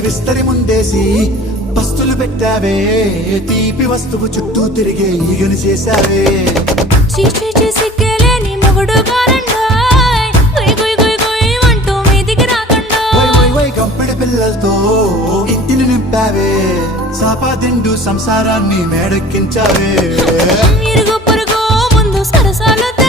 విస్తరి ముందేసి పస్తులు పెట్టావే తీపి వస్తువు చుట్టూ తిరిగే ఈగని చేశావే చీచీ సిగ్గలేని మొగుడు కాలండాయ్ గుయ్ గుయ్ గుయ్ గుయ్ అంటూ మీదికి రాకండా వై గంపెడి పిల్లలతో ఇంటిని నింపావే సాపాదిండు సంసారాన్ని మేడెక్కించావే ఇరుగు పొరుగు ముందు సరసాలతో